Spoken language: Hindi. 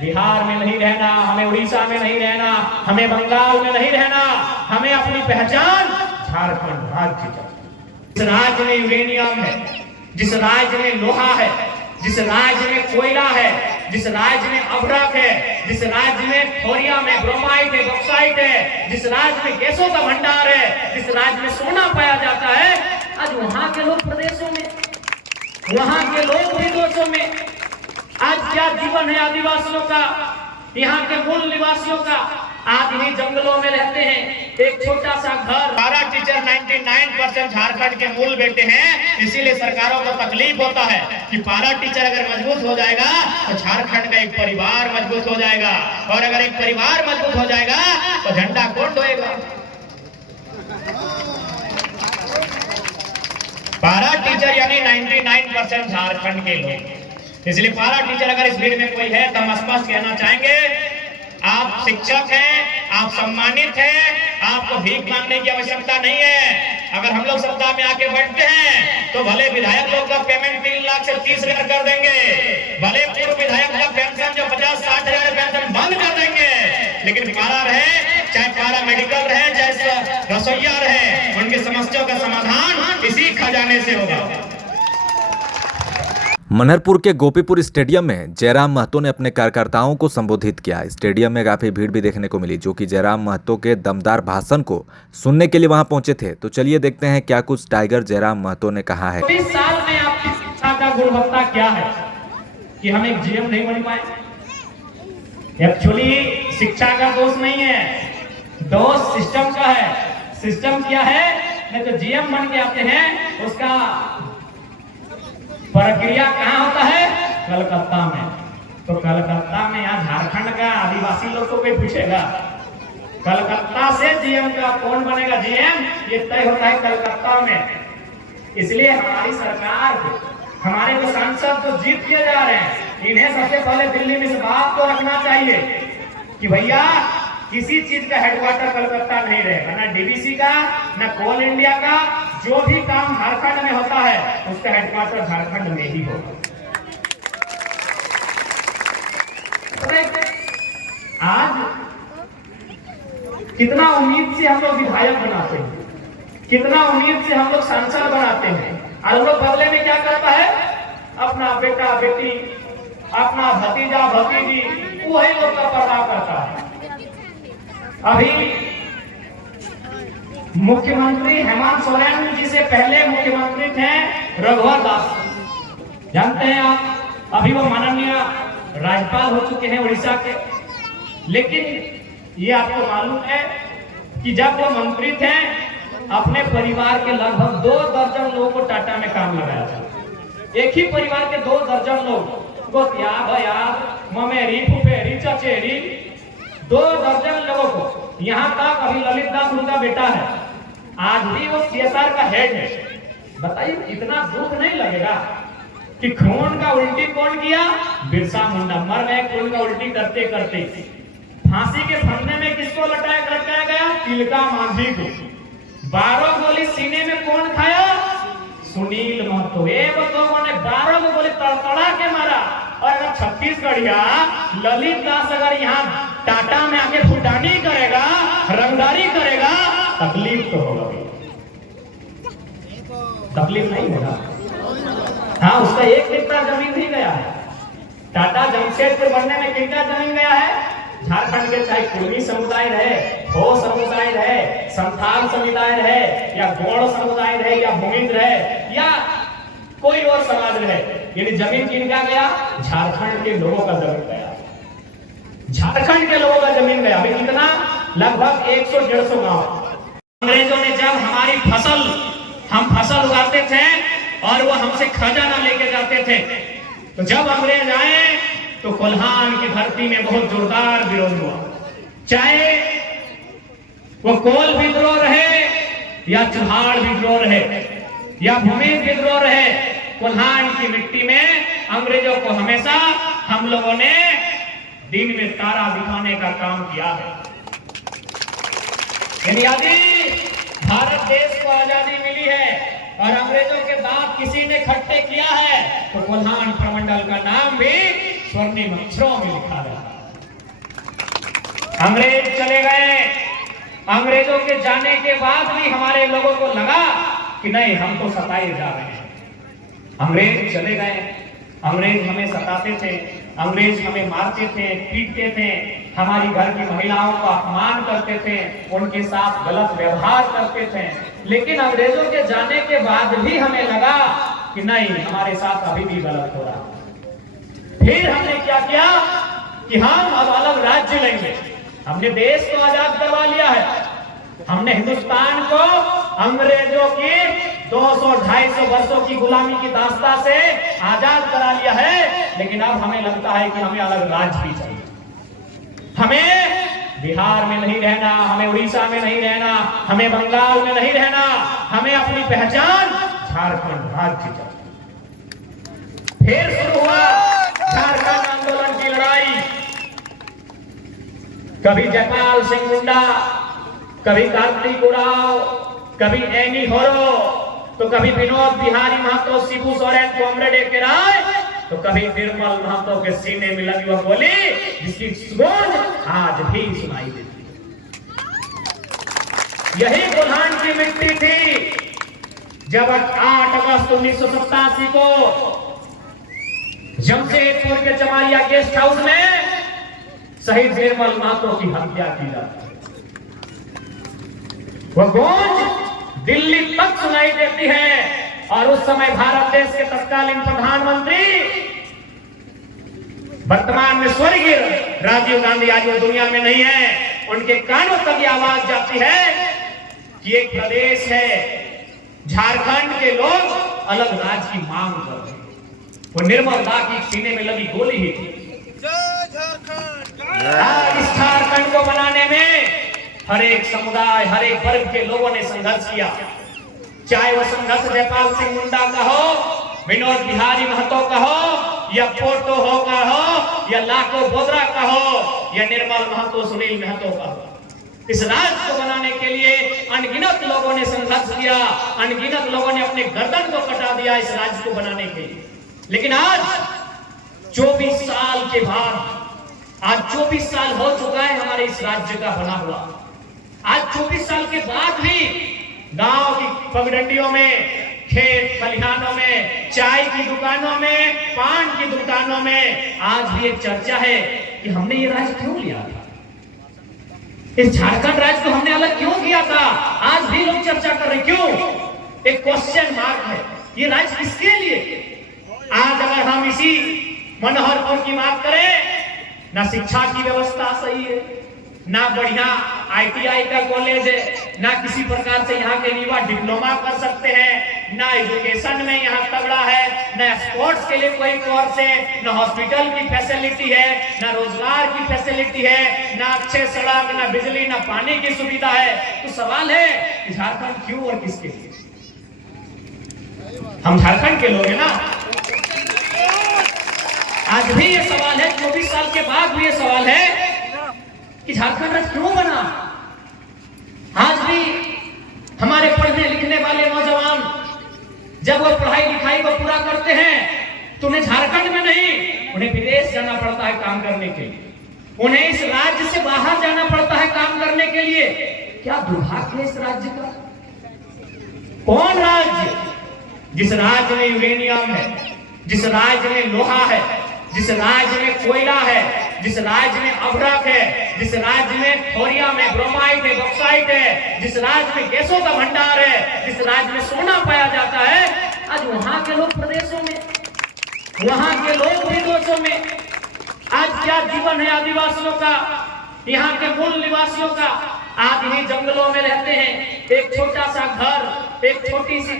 बिहार में नहीं रहना, हमें उड़ीसा में नहीं रहना, हमें बंगाल में नहीं रहना, हमें अपनी पहचान झारखंड राज्य चाहिए। जिस राज्य में यूरेनियम है, जिस राज्य में लोहा है, जिस राज्य में कोयला है, जिस राज्य में अभ्रक है, जिस राज्य में थोरियम है, ब्रोमाइट है, बॉक्साइट है, जिस राज्य में गैसों का भंडार है, जिस राज्य में सोना पाया जाता है, आज वहां के लोग प्रदेशों में, वहां के लोग विदेशों में, आज क्या जीवन है आदिवासियों का, यहाँ के मूल निवासियों का। आज ही जंगलों में रहते हैं, एक छोटा सा घर। पारा टीचर 99% झारखंड के मूल बेटे हैं, इसीलिए सरकारों को तकलीफ होता है कि पारा टीचर अगर मजबूत हो जाएगा तो झारखंड का एक परिवार मजबूत हो जाएगा, और अगर एक परिवार मजबूत हो जाएगा तो झंडा कौन ढोएगा। पारा टीचर यानी 99% झारखंड के लोग। इसलिए पारा टीचर अगर इस भीड़ में कोई है तो हम स्पष्ट कहना चाहेंगे, आप शिक्षक हैं, आप सम्मानित हैं, आपको भीख मांगने की आवश्यकता नहीं है। अगर हम लोग सत्ता में आके बैठते हैं तो भले विधायक लोग का पेमेंट 3 लाख से 30 हजार कर देंगे, भले पूर्व विधायक का पेंशन जो 50-60 हजार पेंशन बंद कर देंगे, लेकिन पारा रहे, चाहे पारा मेडिकल रहे, चाहे रसोईया रहे, उनकी समस्याओं का समाधान इसी खजाने से होगा। मनहरपुर के गोपीपुर स्टेडियम में जयराम महतो ने अपने कार्यकर्ताओं को संबोधित किया। स्टेडियम में काफी भीड़ भी देखने को मिली, जो कि जयराम महतो के दमदार भाषण को सुनने के लिए वहां पहुंचे थे। तो चलिए देखते हैं क्या कुछ टाइगर जयराम महतो ने कहा है। 20 साल में आपकी शिक्षा का गुणवत्ता क्या है कि हम एक जीएम नहीं बन पाए। एक्चुअली शिक्षा का दोष नहीं है, दोष सिस्टम का है। सिस्टम क्या है, नहीं तो जीएम बन के आते हैं, उसका प्रक्रिया कहाँ होता है, कलकत्ता में। तो कलकत्ता में, यहाँ झारखंड का आदिवासी लोग को कोई पूछेगा कलकत्ता से जीएम का कौन बनेगा जीएम, ये तय होता है कलकत्ता में। इसलिए हमारी सरकार, हमारे जो सांसद तो जीत के जा रहे हैं, इन्हें सबसे पहले दिल्ली में इस बात को रखना चाहिए कि भैया किसी चीज का हेडक्वार्टर कलकत्ता नहीं रहेगा, ना डीवीसी का, ना कोल इंडिया का। जो भी काम झारखंड में होता है उसका हेडक्वार्टर झारखंड में ही होगा। आज कितना उम्मीद से हम लोग विधायक बनाते हैं, कितना उम्मीद से हम लोग सांसद बनाते हैं, और लोग बदले में क्या करता है, अपना बेटा बेटी, अपना भतीजा भतीजी, वही लोग का परवाह करता है। अभी मुख्यमंत्री हेमंत सोरेन जी से पहले मुख्यमंत्री थे रघुवर दास, जानते हैं आप। अभी वो माननीय राज्यपाल हो चुके हैं उड़ीसा के। लेकिन ये आपको मालूम है कि जब वो मंत्री थे, अपने परिवार के लगभग 2 दर्जन लोगों को टाटा में काम लगाया था। एक ही परिवार के 2 दर्जन लोग, गोतिया भैया ममेरी फुफेरी चचेरी, 2 दर्जन लोगों को। यहाँ तक अभी ललित दास उनका बेटा है, आज भी वो सीएसआर का हेड है। बताइए इतना दुख नहीं लगेगा कि खून का उल्टी कौन किया, बिरसा मुंडा मर गए खून का उल्टी करते करते। फांसी के फंदे में किसको लटकाया गया, तिलका मांझी को। 12 गोली सीने में कौन खाया, सुनील महतो। एक लोगों ने 12 गोली तड़तड़ा के मारा। और अगर छत्तीसगढ़िया ललित दास अगर यहाँ टाटा में आके फुटानी करेगा, रंगदारी करेगा, तकलीफ तो होगा, तकलीफ नहीं होगा। हाँ, उसका एक कितना जमीन नहीं गया है। टाटा जमशेदपुर बनने में कितना जमीन गया है। झारखंड के चाहे कुर्मी समुदाय रहे, हो समुदाय रहे, संथाल समुदाय रहे, या गौड़ समुदाय रहे, या भूमिज रहे, या कोई और समाज रहे, यानी जमीन किनका गया, झारखंड के लोगों का जमीन गया। झारखंड के लोगों का जमीन गया। अभी कितना, लगभग 100-150 गांव। अंग्रेजों ने जब हमारी फसल, हम फसल उगाते थे और वो हमसे खजाना लेके जाते थे, तो जब अंग्रेज आए तो कोल्हान की धरती में बहुत जोरदार विरोध हुआ। चाहे वो कोल विद्रोह रहे, या चुहाड़ विद्रोह रहे, या भूमि विद्रोह रहे, कोल्हान की मिट्टी में अंग्रेजों को हमेशा हम लोगों ने दिन में तारा दिखाने का काम किया है। यदि भारत देश को आजादी मिली है और अंग्रेजों के दांत किसी ने खट्टे किया है, तो कोल्हान प्रमंडल का नाम भी स्वर्णिम अक्षरों में लिखा गया। अंग्रेज चले गए, अंग्रेजों के जाने के बाद भी हमारे लोगों को लगा कि नहीं, हम तो सताए जा रहे हैं। अंग्रेज चले गए, अंग्रेज हमें सताते थे, अंग्रेज हमें मारते थे, पीटते थे, हमारी घर की महिलाओं का अपमान करते थे, उनके साथ गलत व्यवहार करते थे। लेकिन अंग्रेजों के जाने के बाद भी हमें लगा कि नहीं, हमारे साथ अभी भी गलत हो रहा। फिर हमने क्या किया कि हम अब अलग राज्य लेंगे। हमने देश को आजाद करवा लिया है, हमने हिंदुस्तान को अंग्रेजों की 200-250 वर्षों की गुलामी की दास्ता से आजाद करा लिया है। लेकिन अब हमें लगता है कि हमें अलग राज्य भी चाहिए। हमें बिहार में नहीं रहना, हमें उड़ीसा में नहीं रहना, हमें बंगाल में नहीं रहना, हमें अपनी पहचान झारखंड राज्य चाहिए। फिर शुरू हुआ झारखंड आंदोलन की लड़ाई। कभी जयपाल सिंह मुंडा, कभी कार्तिक उरांव, कभी एनी होरो, तो कभी विनोद बिहारी महतो, शिबू सोरेन, कॉमरेड ए.के. राय, तो कभी निर्मल महतो के सीने में लगी वह गोली जिसकी गूंज आज भी सुनाई देती है। यही कोल्हान की मिट्टी थी जब 8 अगस्त 1987 को जमशेदपुर के चमारिया गेस्ट हाउस में शहीद निर्मल महतो की हत्या की जाती है। वह गूंज दिल्ली तक सुनाई देती है। और उस समय भारत देश के तत्कालीन प्रधानमंत्री, वर्तमान में स्वर्गीय राजीव गांधी, आज वो दुनिया में नहीं है, उनके कानों तक ये आवाज जाती है कि एक प्रदेश है, झारखंड के लोग अलग राज्य की मांग कर रहे हैं। वो निर्मल दा की सीने में लगी गोली ही थी। इस झारखंड को बनाने में हर एक समुदाय, हर एक वर्ग के लोगों ने संघर्ष किया। चाहे वह संघर्ष जयपाल सिंह मुंडा का हो, विनोद बिहारी महतो का हो, या पोटो हो का हो, या लाखो बोदरा का हो, या निर्मल महतो, सुनील महतो का हो। इस राज्य को बनाने के लिए अनगिनत लोगों ने संघर्ष किया, अनगिनत लोगों ने अपने गर्दन को कटा दिया इस राज्य को बनाने के लिए। लेकिन आज 24 साल के बाद, आज 24 साल हो चुका है हमारे इस राज्य का बना हुआ। आज 24 साल के बाद भी गांव की पगडंडियों में, खेत खलिहानों में, चाय की दुकानों में, पान की दुकानों में आज भी एक चर्चा है कि हमने ये राज्य क्यों लिया था, इस झारखंड राज्य को हमने अलग क्यों किया था। आज भी लोग चर्चा कर रहे, क्यों? एक क्वेश्चन मार्क है। ये राज्य किसके लिए? आज अगर हम इसी मनोहरपुर की बात करें, ना शिक्षा की व्यवस्था सही है, ना बढ़िया ITI का कॉलेज है, ना किसी प्रकार से यहाँ के युवा डिप्लोमा कर सकते हैं, ना एजुकेशन में यहाँ तगड़ा है, ना स्पोर्ट्स के लिए कोई कोर्स है, ना हॉस्पिटल की फैसिलिटी है, ना रोजगार की फैसिलिटी है, ना अच्छे सड़क, ना बिजली, ना पानी की सुविधा है। तो सवाल है कि झारखंड क्यों और किसके लिए? हम झारखंड के लोग हैं ना। आज भी ये सवाल है, 24 साल के बाद भी ये सवाल है कि झारखंड राज्य क्यों बना। आज भी हमारे पढ़ने लिखने वाले नौजवान जब वो पढ़ाई लिखाई को पूरा करते हैं तो उन्हें झारखंड में नहीं, उन्हें विदेश जाना पड़ता है काम करने के लिए, उन्हें इस राज्य से बाहर जाना पड़ता है काम करने के लिए। क्या दुर्भाग्य है इस राज्य का। कौन राज्य? जिस राज्य में यूरेनियम है, जिस राज्य में लोहा है, जिस राज्य में कोयला है, जिस राज्य में अभ्रक है, जिस राज्य में थोरियम है, ब्रोमाइट है, बॉक्साइट है, जिस राज्य में गैसों का भंडार है, जिस राज्य में सोना पाया जाता है, आज वहां के लोग प्रदेशों में, वहां के लोग विदेशों में। आज क्या जीवन है आदिवासियों का, यहाँ के मूल निवासियों का। आज ही जंगलों में रहते हैं, एक छोटा सा घर, एक छोटी सी